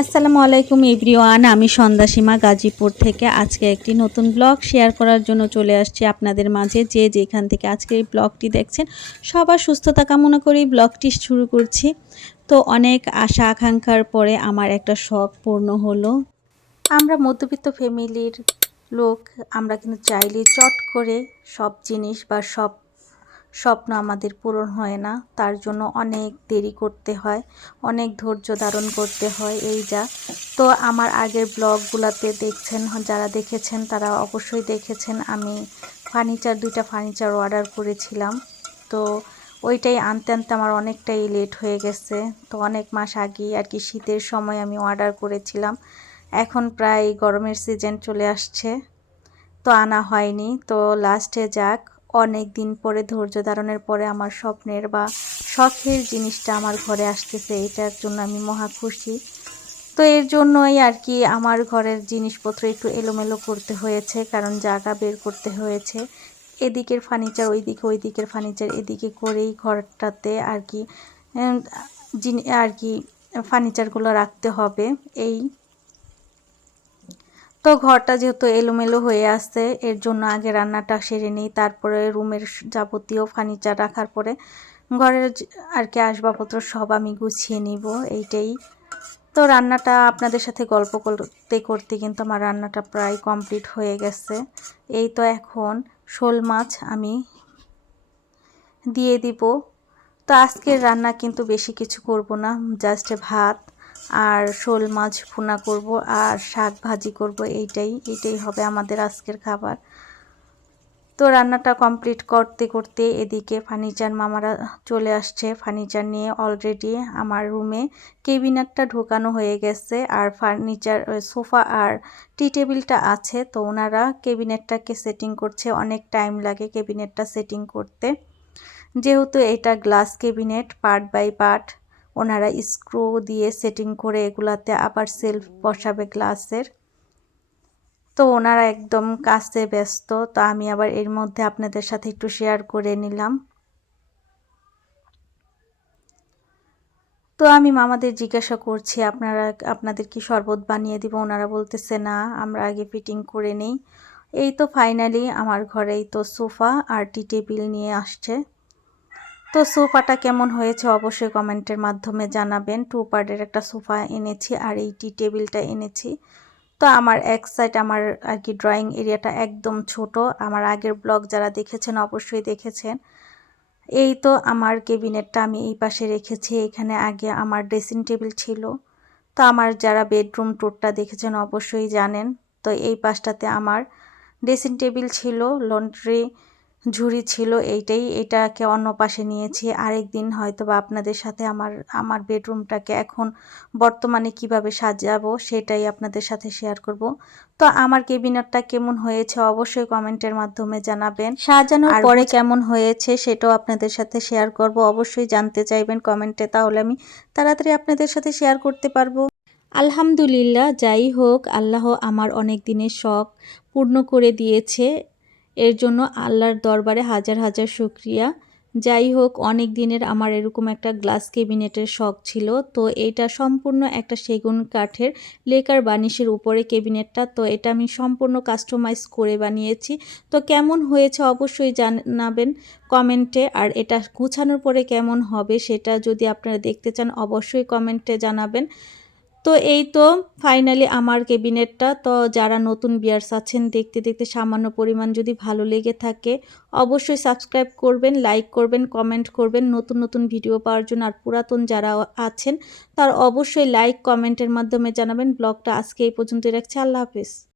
আসসালামু আলাইকুম এভরিওয়ান, আমি সন্ধ্যাসীমা গাজীপুর থেকে। আজকে একটি নতুন ব্লগ শেয়ার করার জন্য চলে আসছি আপনাদের মাঝে। যে যেখান থেকে আজকে এই ব্লগটি দেখছেন, সবার সুস্থতা কামনা করেই ব্লগটি শুরু করছি। তো অনেক আশা আকাঙ্ক্ষার পরে আমার একটা শখ পূর্ণ হলো। আমরা মধ্যবিত্ত ফ্যামিলির লোক, আমরা কিন্তু চাইলে চট করে সব জিনিস বা সব স্বপ্ন আমাদের পূরণ হয় না। তার জন্য অনেক দেরি করতে হয়, অনেক ধৈর্য ধারণ করতে হয়, এই যা। তো আমার আগের ব্লগগুলোতে দেখছেন, যারা দেখেছেন তারা অবশ্যই দেখেছেন। আমি ফার্নিচার দুইটা ফার্নিচার অর্ডার করেছিলাম। তো ওইটাই আনতে আনতে আমার অনেকটাই লেট হয়ে গেছে। তো অনেক মাস আগেই আর কি শীতের সময় আমি অর্ডার করেছিলাম। এখন প্রায় গরমের সিজন চলে আসছে। তো আনা হয়নি। তো লাস্টে যাক অনেক দিন পরে, ধৈর্য ধারণের পরে আমার স্বপ্নের বা শখের জিনিসটা আমার ঘরে আসতেছে। এটার জন্য আমি মহা খুশি। তো এর জন্যই আর কি আমার ঘরের জিনিসপত্র একটু এলোমেলো করতে হয়েছে, কারণ জায়গা বের করতে হয়েছে। এদিকের ফার্নিচার ওইদিকে ওই দিকের ফার্নিচার এদিকে করেই ঘরটাতে আর কি আর কি ফার্নিচারগুলো রাখতে হবে। এই তো ঘরটা যেহেতু এলোমেলো হয়ে আসছে এর জন্য আগে রান্নাটা সেরে নিই। তারপরে রুমের যাবতীয় ফার্নিচার রাখার পরে ঘরের আর কি আসবাবপত্র সব আমি গুছিয়ে নিব, এইটাই। তো রান্নাটা আপনাদের সাথে গল্প করতে করতে কিন্তু আমার রান্নাটা প্রায় কমপ্লিট হয়ে গেছে। এই তো এখন শোল মাছ আমি দিয়ে দিব। তো আজকের রান্না কিন্তু বেশি কিছু করব না, জাস্ট ভাত। আর শোল মাছ ভুনা করব আর শাক ভাজি করব, এইটাই এইটাই হবে আমাদের আজকের খাবার। তো রান্নাটা কমপ্লিট করতে করতে এদিকে ফার্নিচার মামারা চলে আসছে। ফার্নিচার নিয়ে অলরেডি আমার রুমে কেবিনেটটা ঢোকানো হয়ে গেছে আর ফার্নিচার সোফা আর টি টেবিলটা আছে। তো ওনারা কেবিনেটটাকে সেটিং করছে, অনেক টাইম লাগে কেবিনেটটা সেটিং করতে। যেহেতু এটা glass cabinet part by part ওনারা স্ক্রু দিয়ে সেটিং করে এগুলাতে আবার সেলফ বসাবে গ্লাসের তো ওনারা একদম কাছে ব্যস্ত, তো আমি আবার এর মধ্যে আপনাদের সাথে একটু শেয়ার করে নিলাম। তো আমি মামাদের জিজ্ঞাসা করছি, আপনারা, আপনাদের কি শরবত বানিয়ে দিব? ওনারা বলতেছে, না, আমরা আগে ফিটিং করে নেই। এই তো ফাইনালি আমার ঘরেই তো সোফা আর টি টেবিল নিয়ে আসছে। তো সোফাটা কেমন হয়েছে অবশ্যই কমেন্টের মাধ্যমে জানাবেন। টু পার্টের একটা সোফা এনেছি আর এই টি টেবিলটা এনেছি। তো আমার এক সাইড আমার আর কি ড্রয়িং এরিয়াটা একদম ছোট। আমার আগের ব্লগ যারা দেখেছেন অবশ্যই দেখেছেন। এই তো আমার কেবিনেটটা আমি এই পাশে রেখেছি। এখানে আগে আমার ড্রেসিং টেবিল ছিল। তো আমার যারা বেডরুম টুরটা দেখেছেন অবশ্যই জানেন। তো এই পাশটাতে আমার ড্রেসিং টেবিল ছিল লন্ড্রি ঝুড়ি ছিল এইটাই এটাকে অন্য পাশে নিয়েছি। আরেক দিন হয়তো বা আপনাদের সাথে আমার আমার বেডরুমটাকে এখন বর্তমানে কীভাবে সাজাবো সেটাই আপনাদের সাথে শেয়ার করব। তো আমার কেবিনেটটা কেমন হয়েছে অবশ্যই কমেন্টের মাধ্যমে জানাবেন। সাজানোর পরে কেমন হয়েছে সেটাও আপনাদের সাথে শেয়ার করব। অবশ্যই জানতে চাইবেন কমেন্টে তাহলে আমি তাড়াতাড়ি আপনাদের সাথে শেয়ার করতে পারব। আলহামদুলিল্লাহ যাই হোক আল্লাহ আমার অনেক দিনের শখ পূর্ণ করে দিয়েছে। এর জন্য আল্লাহর দরবারে হাজার হাজার শুক্রিয়া। যাই হোক, অনেক দিনের আমার এরকম একটা গ্লাস কেবিনেটের শখ ছিল, তো এটা সম্পূর্ণ একটা সেগুন কাঠের লেকার বানিশের উপরে কেবিনেটটা তো এটা আমি সম্পূর্ণ কাস্টমাইজ করে বানিয়েছি। তো কেমন হয়েছে অবশ্যই জানাবেন কমেন্টে, আর এটা গুছানোর পরে কেমন হবে সেটা যদি আপনারা দেখতে চান, অবশ্যই কমেন্টে জানাবেন। তো এই তো ফাইনালি আমার কেবিনেটটা তো যারা নতুন বিয়ার্স আছেন, দেখতে দেখতে সামান্য পরিমাণ যদি ভালো লেগে থাকে, অবশ্যই সাবস্ক্রাইব করবেন লাইক করবেন কমেন্ট করবেন। নতুন নতুন ভিডিও পাওয়ার জন্য আর পুরাতন যারা আছেন, তার অবশ্যই লাইক কমেন্টের মাধ্যমে জানাবেন। ব্লগটা আজকে এই পর্যন্ত রাখছি। আল্লাহ হাফেজ।